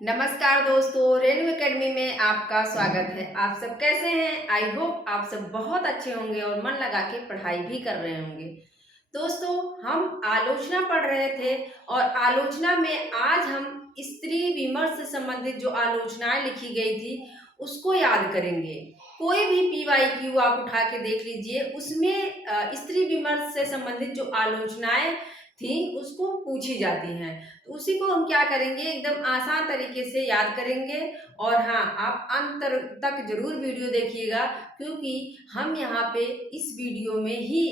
नमस्कार दोस्तों, रेनू एकेडमी में आपका स्वागत है। आप सब कैसे हैं? आई होप आप सब बहुत अच्छे होंगे और मन लगा के पढ़ाई भी कर रहे होंगे। दोस्तों, हम आलोचना पढ़ रहे थे और आलोचना में आज हम स्त्री विमर्श से संबंधित जो आलोचनाएं लिखी गई थी उसको याद करेंगे। कोई भी PYQ आप उठा के देख लीजिए, उसमें स्त्री विमर्श से संबंधित जो आलोचनाएं थी उसको पूछी जाती हैं। तो उसी को हम क्या करेंगे, एकदम आसान तरीके से याद करेंगे। और हाँ, आप अंत तक जरूर वीडियो देखिएगा, क्योंकि हम यहाँ पे इस वीडियो में ही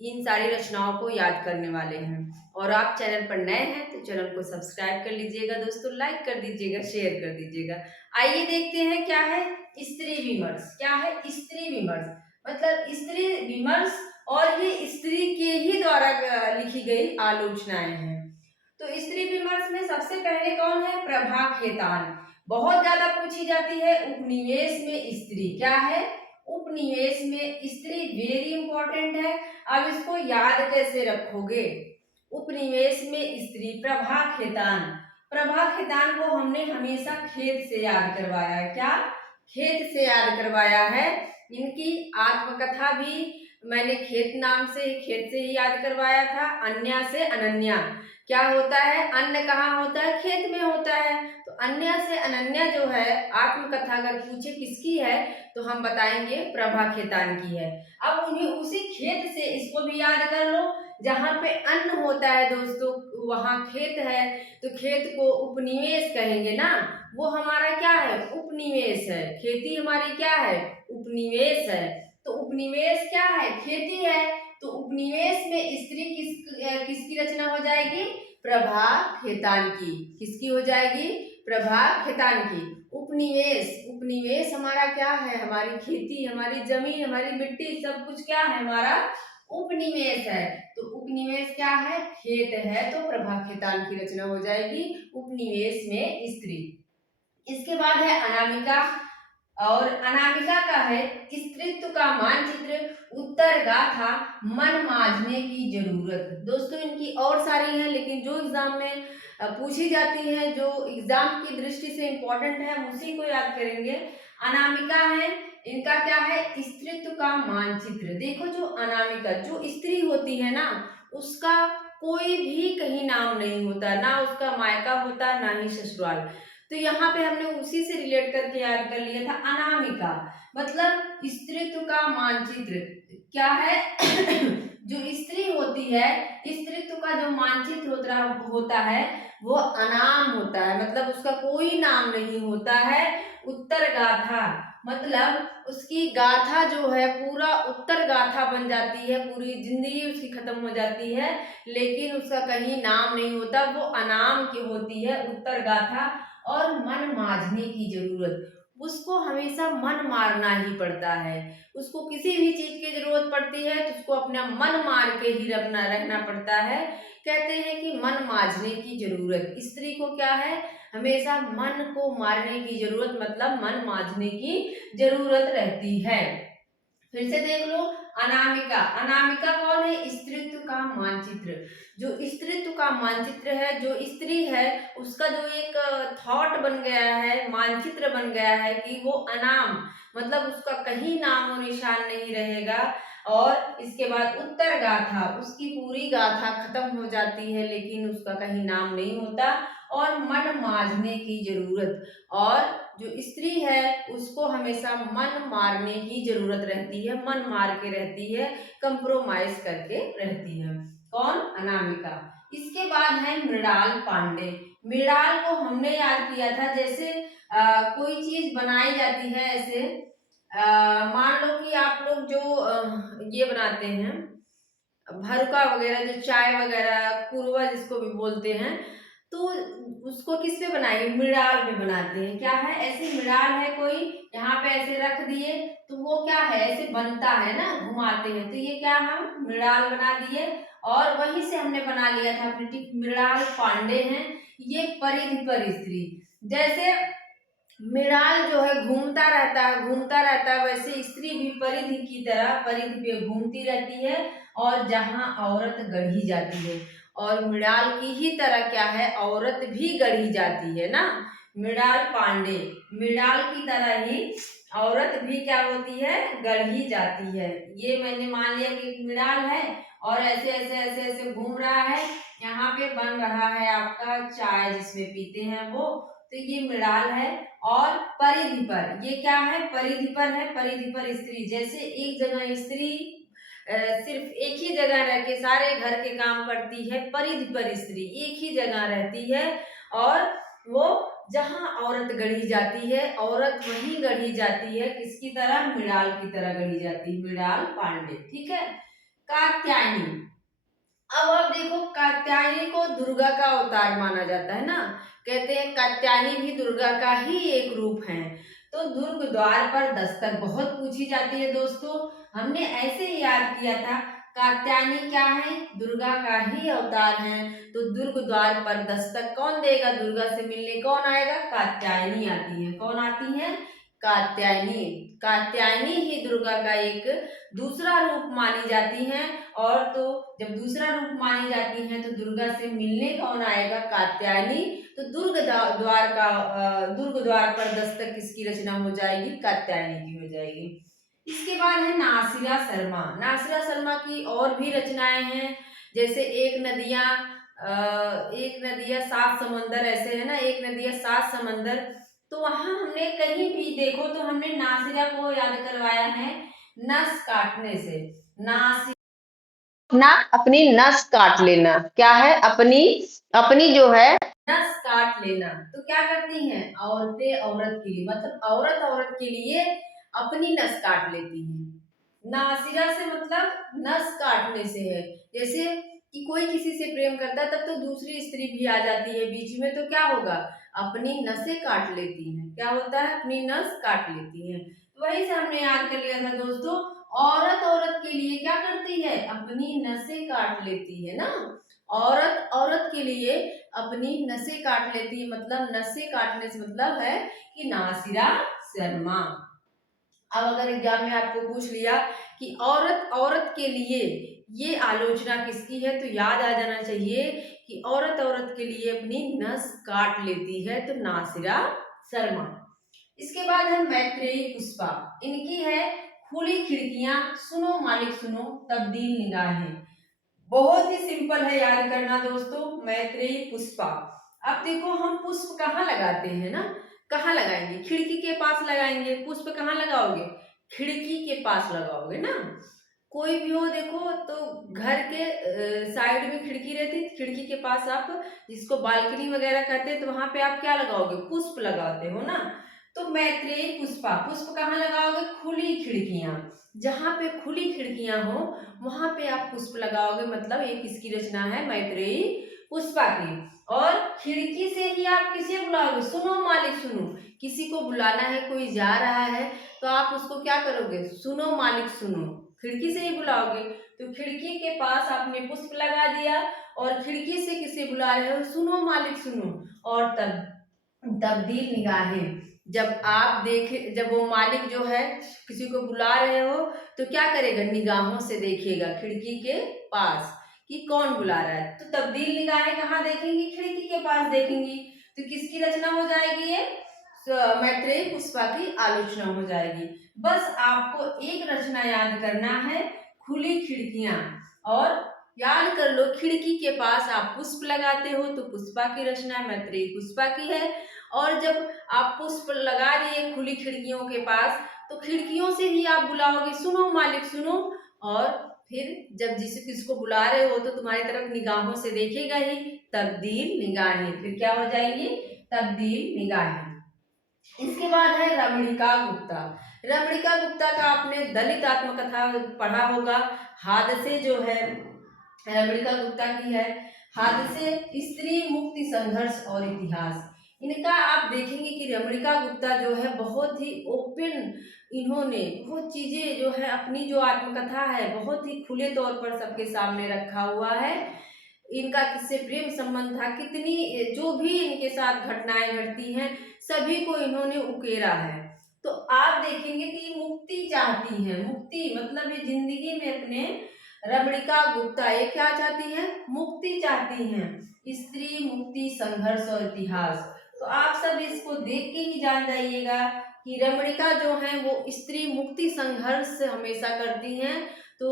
इन सारी रचनाओं को याद करने वाले हैं। और आप चैनल पर नए हैं तो चैनल को सब्सक्राइब कर लीजिएगा दोस्तों, लाइक कर दीजिएगा, शेयर कर दीजिएगा। आइए देखते हैं क्या है स्त्री विमर्श। क्या है स्त्री विमर्श? मतलब स्त्री विमर्श और ये स्त्री के ही द्वारा लिखी गई आलोचनाएं हैं। तो स्त्री विमर्श में सबसे पहले कौन है? प्रभा खेतान। बहुत ज्यादा पूछी जाती है। उपनिवेश में स्त्री क्या है? उपनिवेश में स्त्री वेरी इंपॉर्टेंट है। अब इसको याद कैसे रखोगे? उपनिवेश में स्त्री, प्रभा खेतान। प्रभा खेतान को हमने हमेशा खेत से याद करवाया है। क्या? खेत से याद करवाया है। इनकी आत्मकथा भी मैंने खेत नाम से, खेत से ही याद करवाया था। अन्या से अनन्या। क्या होता है? अन्न कहाँ होता है? खेत में होता है। तो अन्या से अनन्या जो है आत्मकथा अगर पूछे किसकी है तो हम बताएंगे प्रभा खेतान की है। अब उन्हें उसी खेत से इसको भी याद कर लो। जहाँ पे अन्न होता है दोस्तों, वहाँ खेत है, तो खेत को उपनिवेश कहेंगे ना। वो हमारा क्या है? उपनिवेश है। खेती हमारी क्या है? उपनिवेश है। तो उपनिवेश क्या है? खेती है। तो उपनिवेश में स्त्री किसकी रचना हो जाएगी? प्रभा खेतान की। किसकी हो जाएगी? प्रभा खेतान की। उपनिवेश, उपनिवेश हमारा क्या है? हमारी खेती, हमारी जमीन, हमारी मिट्टी, सब कुछ क्या है? हमारा उपनिवेश है। तो उपनिवेश क्या है? खेत है। तो प्रभा खेतान की रचना हो जाएगी उपनिवेश में स्त्री। इसके बाद है अनामिका। और अनामिका का है स्त्रीत्व का मानचित्र, उत्तर गाथा, मन मांझने की जरूरत। दोस्तों, इनकी और सारी हैं, लेकिन जो एग्जाम में पूछी जाती है, जो एग्जाम की दृष्टि से इंपॉर्टेंट है, हम उसी को याद करेंगे। अनामिका है, इनका क्या है? स्त्रीत्व का मानचित्र। देखो, जो अनामिका, जो स्त्री होती है ना, उसका कोई भी कहीं नाम नहीं होता, ना उसका मायका होता, ना ही ससुराल। तो यहाँ पे हमने उसी से रिलेट करके याद कर लिया था। अनामिका मतलब स्त्रीत्व का मानचित्र। क्या है? जो स्त्री होती है, स्त्रीत्व का जो मानचित्र होता है वो अनाम होता है, मतलब उसका कोई नाम नहीं होता है। उत्तर गाथा मतलब उसकी गाथा जो है पूरा उत्तर गाथा बन जाती है, पूरी जिंदगी उसकी खत्म हो जाती है, लेकिन उसका कहीं नाम नहीं होता, वो अनाम की होती है उत्तर गाथा। और मन मांझने की जरूरत, उसको हमेशा मन मारना ही पड़ता है। उसको किसी भी चीज की जरूरत पड़ती है तो उसको अपना मन मार के ही रहना पड़ता है। कहते हैं कि मन मांझने की जरूरत, स्त्री को क्या है? हमेशा मन को मारने की जरूरत, मतलब मन मांझने की जरूरत रहती है। फिर से देख लो, अनामिका। अनामिका कौन है? स्त्रीत्व का मानचित्र। जो स्त्रीत्व का मानचित्र है, जो स्त्री है, उसका जो एक थॉट बन गया है, मानचित्र बन गया है कि वो अनाम, मतलब उसका कहीं नाम और निशान नहीं रहेगा। और इसके बाद उत्तर गाथा, उसकी पूरी गाथा खत्म हो जाती है, लेकिन उसका कहीं नाम नहीं होता। और मन मांझने की जरूरत, और जो स्त्री है उसको हमेशा मन मारने की जरूरत रहती है, मन मार के रहती है, कंप्रोमाइज करके रहती है। कौन? अनामिका। इसके बाद है मृणाल पांडे। मृणाल को हमने याद किया था, जैसे कोई चीज बनाई जाती है ऐसे, मान लो कि आप लोग जो ये बनाते हैं भरुका वगैरह, जो चाय वगैरह, कुरवा जिसको भी बोलते हैं, तो उसको किस पे बनाएंगे? मृणाल पे बनाते हैं। क्या है? ऐसे मृणाल है कोई, यहाँ पे ऐसे रख दिए तो वो क्या है? ऐसे बनता है ना, घुमाते हैं, तो ये क्या हम मृणाल बना दिए। और वहीं से हमने बना लिया था मृणाल पांडे हैं ये परिधि पर स्त्री। जैसे मृणाल जो है घूमता रहता है, घूमता रहता है, वैसे स्त्री भी परिधि की तरह परिधि पे घूमती रहती है, और जहाँ औरत गढ़ी जाती है, और मृणाल की ही तरह क्या है? औरत भी गढ़ी जाती है ना। मृणाल पांडे। मृणाल की तरह ही औरत भी क्या होती है, गढ़ी जाती है। ये मैंने मान लिया कि मृणाल है और ऐसे ऐसे ऐसे ऐसे घूम रहा है। यहाँ पे बन रहा है आपका चाय जिसमें पीते हैं वो, तो ये मृणाल है। और परिधिपर, ये क्या है, परिधिपर है। परिधिपर स्त्री, जैसे एक जगह स्त्री सिर्फ एक ही जगह रह के सारे घर के काम करती है। परिधिपर स्त्री एक ही जगह रहती है और वो जहाँ औरत गढ़ी जाती है, औरत वहीं गढ़ी जाती है, किसकी तरह, मृणाल की तरह गढ़ी जाती है। मृणाल पांडे, ठीक है। कात्यायनी, अब आप देखो कात्यायनी को दुर्गा का अवतार माना जाता है ना, कहते हैं कात्यायनी भी दुर्गा का ही एक रूप है। तो दुर्ग द्वार पर दस्तक बहुत पूछी जाती है दोस्तों, हमने ऐसे ही याद किया था। कात्यायनी क्या है, दुर्गा का ही अवतार है। तो दुर्ग द्वार पर दस्तक कौन देगा, दुर्गा से मिलने कौन आएगा, कात्यायनी आती है। कौन आती है, कात्यायनी। कात्यायनी ही दुर्गा का एक दूसरा रूप मानी जाती है। और तो जब दूसरा रूप मानी जाती है तो दुर्गा से मिलने कौन आएगा, कात्यायनी। तो दुर्ग द्वार पर दस्तक किसकी रचना हो जाएगी, कात्यायनी की हो जाएगी। इसके बाद है नासिरा शर्मा। नासिरा शर्मा की और भी रचनाएं हैं, जैसे एक नदिया सात समंदर, ऐसे है ना, एक नदिया सात समंदर। तो वहां हमने कहीं भी देखो तो हमने नासिरा को याद करवाया है नस काटने से। नासिरा ना, अपनी नस काट लेना, क्या है, अपनी अपनी जो है नस काट लेना। तो क्या करती हैं औरतें, औरत के लिए, मतलब औरत औरत के लिए अपनी नस काट लेती हैं। नासिरा से मतलब नस काटने से है। जैसे कि कोई किसी से प्रेम करता है तब तो दूसरी स्त्री भी आ जाती है बीच में, तो क्या होगा, अपनी नसें काट लेती हैं। क्या होता है, अपनी नस काट लेती हैं। तो वही से हमने याद कर लिया था दोस्तों, औरत औरत के लिए क्या करती है, अपनी नसें काट लेती है ना। औरत औरत के लिए अपनी नसें काट लेती है, मतलब नसें काटने से मतलब है कि नासिरा शर्मा। अब अगर एग्जाम में आपको पूछ लिया कि औरत औरत के लिए ये आलोचना किसकी है, तो याद आ जाना चाहिए कि औरत औरत के लिए अपनी नस काट लेती है, तो नासिरा शर्मा। इसके बाद है मैत्रेयी पुष्पा। इनकी है खुली खिड़कियां, सुनो मालिक सुनो, तब्दील निगाहें। बहुत ही सिंपल है याद करना दोस्तों, मैत्रेयी पुष्पा। अब देखो हम पुष्प कहाँ लगाते हैं ना, कहाँ लगाएंगे, खिड़की के पास लगाएंगे। पुष्प कहाँ लगाओगे, खिड़की के पास लगाओगे ना। कोई भी हो देखो तो घर के साइड में खिड़की रहती है, खिड़की के पास आप जिसको बालकनी वगैरह कहते हैं, तो वहां पे आप क्या लगाओगे, पुष्प लगाते हो ना। तो मैत्रेयी पुष्पा, पुष्प कहाँ लगाओगे, खुली खिड़कियां, जहां पे खुली खिड़कियां हो वहां पे आप पुष्प लगाओगे, मतलब ये किसकी रचना है, मैत्रेयी पुष्पा की। और खिड़की से ही आप किसे बुलाओगे, सुनो मालिक सुनो, किसी को बुलाना है, कोई जा रहा है तो आप उसको क्या करोगे, सुनो मालिक सुनो, खिड़की से ही बुलाओगे। तो खिड़की के पास आपने पुष्प लगा दिया और खिड़की से किसे बुला रहे हो, सुनो मालिक सुनो। और तब तब्दील निगाहें, जब आप देखे, जब वो मालिक जो है किसी को बुला रहे हो तो क्या करेगा, निगाहों से देखेगा खिड़की के पास कि कौन बुला रहा है। तो तब्दील निगाहें कहाँ देखेंगी, खिड़की के पास देखेंगी। तो किसकी रचना हो जाएगी ये, मैत्रेयी पुष्पा की आलोचना हो जाएगी। बस आपको एक रचना याद करना है, खुली खिड़कियां। और याद कर लो, खिड़की के पास आप पुष्प लगाते हो तो पुष्पा की रचना मैत्रेयी पुष्पा की है। और जब आप पुष्प लगा दिए खुली खिड़कियों के पास तो खिड़कियों से ही आप बुलाओगे, सुनो मालिक सुनो। और फिर जब किसको बुला रहे हो तो तुम्हारी तरफ निगाहों से देखेगा ही, तब्दील निगाहें, फिर क्या हो जाएंगी, तब्दील निगाहें। इसके बाद है रमणिका गुप्ता। रमणिका गुप्ता का आपने दलित आत्मकथा पढ़ा होगा। हादसे जो है रमणिका गुप्ता की है, हादसे, स्त्री मुक्ति संघर्ष और इतिहास। इनका आप देखेंगे कि रमणिका गुप्ता जो है बहुत ही ओपन, इन्होंने बहुत चीजें जो है अपनी जो आत्मकथा है बहुत ही खुले तौर पर सबके सामने रखा हुआ है। इनका किससे प्रेम संबंध था, कितनी जो भी इनके साथ घटनाएं घटती हैं सभी को इन्होंने उकेरा है। तो आप देखेंगे कि ये मुक्ति चाहती हैं, मुक्ति मतलब ये जिंदगी में अपने, रमणिका गुप्ता ये क्या चाहती हैं, मुक्ति चाहती हैं, स्त्री मुक्ति संघर्ष और इतिहास। तो आप सब इसको देख के ही जान जाइएगा कि रमणिका जो है वो स्त्री मुक्ति संघर्ष हमेशा करती हैं। तो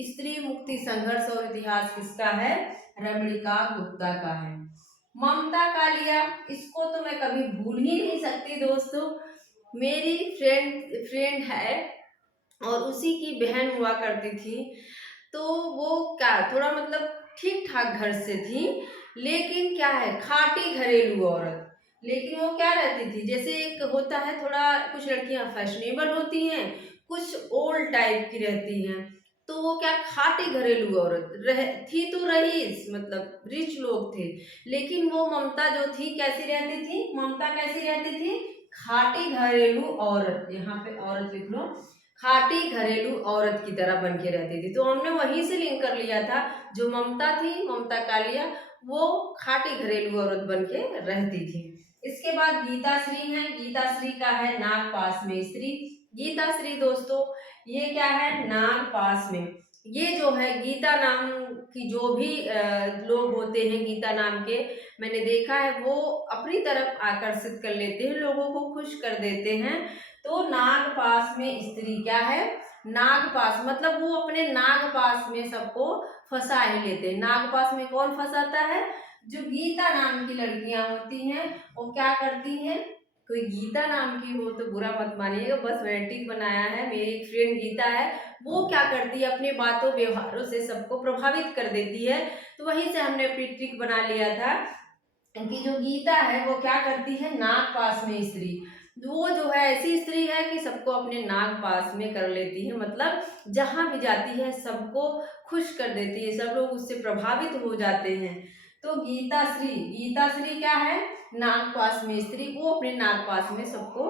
स्त्री मुक्ति संघर्ष और इतिहास किसका है? रमणिका गुप्ता का है। ममता कालिया, इसको तो मैं कभी भूल ही नहीं सकती दोस्तों। मेरी फ्रेंड है और उसी की बहन हुआ करती थी। तो वो क्या थोड़ा मतलब ठीक ठाक घर से थी, लेकिन क्या है खाटी घरेलू औरत। लेकिन वो क्या रहती थी, जैसे एक होता है थोड़ा, कुछ लड़कियां फैशनेबल होती हैं, कुछ ओल्ड टाइप की रहती हैं। तो वो क्या खाटी घरेलू औरत थी, तो रईस मतलब रिच लोग थे। लेकिन वो ममता जो थी कैसी रहती थी? ममता कैसी रहती थी? खाटी घरेलू औरत, यहाँ पे औरत लिख लो, खाटी घरेलू औरत की तरह बन के रहती थी। तो हमने वहीं से लिंक कर लिया था, जो ममता थी, ममता कालिया, वो खाटी घरेलू औरत बन के रहती थी। इसके बाद गीता श्री है। गीता श्री का है नाग पास में स्त्री। गीता श्री दोस्तों ये क्या है? नाग पास में। ये जो है गीता नाम की जो भी लोग होते हैं गीता नाम के, मैंने देखा है वो अपनी तरफ आकर्षित कर लेते हैं, लोगों को खुश कर देते हैं। तो नाग पास में स्त्री क्या है? नाग पास मतलब वो अपने नाग पास में सबको फंसा ही लेते हैं। नाग पास में कौन फंसाता है? जो गीता नाम की लड़कियां होती हैं, वो क्या करती हैं? कोई गीता नाम की हो तो बुरा मत मानिएगा, बस मैंने टिक बनाया है। मेरी एक फ्रेंड गीता है, वो क्या करती है? अपने बातों व्यवहारों से सबको प्रभावित कर देती है। तो वहीं से हमने अपनी ट्रिक बना लिया था कि जो गीता है वो क्या करती है? नाग पास में स्त्री। वो जो है ऐसी स्त्री है कि सबको अपने नाग पास में कर लेती है, मतलब जहां भी जाती है सबको खुश कर देती है, सब लोग उससे प्रभावित हो जाते हैं। तो गीता श्री क्या है? नाग पास में स्त्री। वो अपने नाग पास में सबको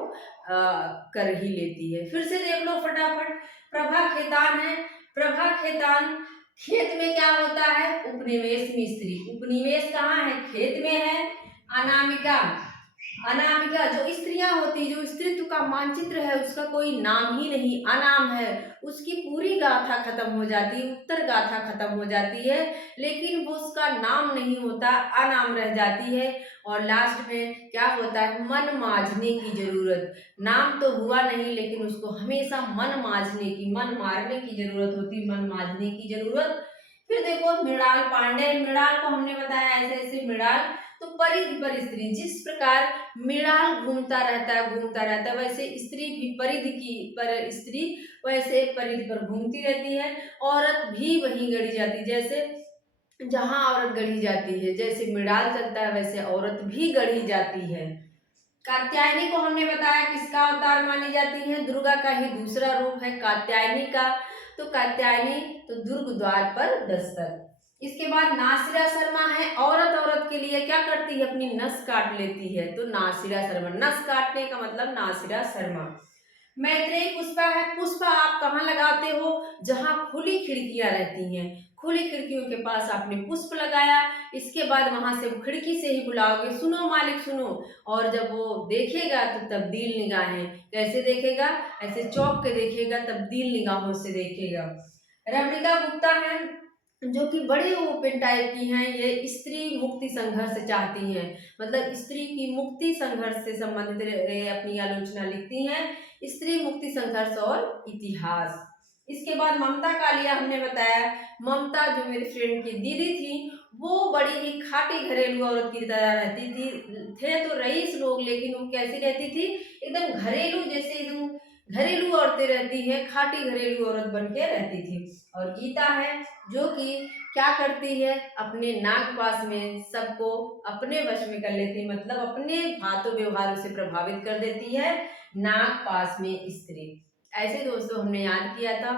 कर ही लेती है। फिर से देख लो फटाफट, प्रभा खेतान है। प्रभा खेतान, खेत में क्या होता है? उपनिवेश में स्त्री। उपनिवेश कहाँ है? खेत में है। अनामिका, अनामिका जो स्त्रियां होती, जो स्त्रीत्व का मानचित्र है उसका कोई नाम ही नहीं, अनाम है। उसकी पूरी गाथा खत्म हो जाती है, उत्तर गाथा खत्म हो जाती है, लेकिन वो उसका नाम नहीं होता, अनाम रह जाती है। और लास्ट में क्या होता है? मन मांझने की जरूरत। नाम तो हुआ नहीं, लेकिन उसको हमेशा मन मांझने की, मन मारने की जरूरत होती, मन मांझने की जरूरत। फिर देखो मृणाल पांडे, मृणाल को हमने बताया ऐसे ऐसे मृणाल। तो परिधि पर स्त्री, जिस प्रकार मृणाल घूमता रहता है, वैसे स्त्री भी परिधि की पर स्त्री वैसे परिधि पर घूमती रहती है। औरत भी वहीं गढ़ी जाती, जैसे जहां औरत गढ़ी जाती है, जैसे मृणाल चलता है वैसे औरत भी गढ़ी जाती है। कात्यायनी को हमने बताया किसका अवतार मानी जाती है? दुर्गा का ही दूसरा रूप है कात्यायनी का। तो कात्यायनी तो दुर्ग द्वार पर दस्तक। इसके बाद नासिरा शर्मा है। औरत औरत के लिए क्या करती है? अपनी नस काट लेती है, तो नासिरा शर्मा। नस काटने का मतलब नासिरा शर्मा। मैत्रेयी पुष्पा है। पुष्पा आप कहाँ लगाते हो? जहाँ खुली खिड़कियां रहती हैं, खुली खिड़कियों के पास आपने पुष्प लगाया, इसके बाद वहां से खिड़की से ही बुलाओगे, सुनो मालिक सुनो। और जब वो देखेगा तो तब्दील निगाहें, कैसे देखेगा? ऐसे चौंक के देखेगा, तब्दील निगाहों से देखेगा। रमणिका गुप्ता है, जो कि बड़ी ओपन टाइप की हैं, ये स्त्री मुक्ति संघर्ष चाहती हैं, मतलब स्त्री की मुक्ति संघर्ष से संबंधित अपनी आलोचना लिखती हैं, स्त्री मुक्ति संघर्ष और इतिहास। इसके बाद ममता कालिया हमने बताया। ममता जो मेरी फ्रेंड की दीदी थी, वो बड़ी ही खाटी घरेलू औरत की तरह रहती थी। थे तो रईस लोग, लेकिन वो कैसी रहती थी? एकदम घरेलू, जैसे एकदम घरेलू औरतें रहती हैं, खाटी घरेलू औरत बन के रहती थी। और गीता है जो कि क्या करती है? अपने नाग पास में सबको अपने वश में कर लेती है, मतलब अपने बातों व्यवहारों से प्रभावित कर देती है। नाग पास में स्त्री। ऐसे दोस्तों हमने याद किया था,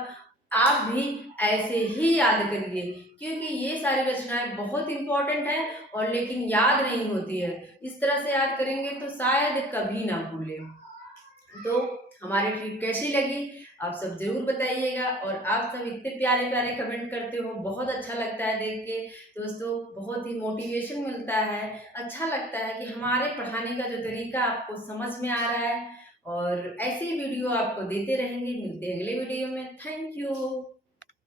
आप भी ऐसे ही याद करिए, क्योंकि ये सारी रचनाएं बहुत इंपॉर्टेंट है और लेकिन याद नहीं होती है। इस तरह से याद करेंगे तो शायद कभी ना भूलें। तो हमारी ट्रिप कैसी लगी आप सब जरूर बताइएगा। और आप सब इतने प्यारे प्यारे कमेंट करते हो, बहुत अच्छा लगता है देख के दोस्तों, बहुत ही मोटिवेशन मिलता है, अच्छा लगता है कि हमारे पढ़ाने का जो तरीका आपको समझ में आ रहा है। और ऐसी वीडियो आपको देते रहेंगे, मिलते हैं अगले वीडियो में। Thank you.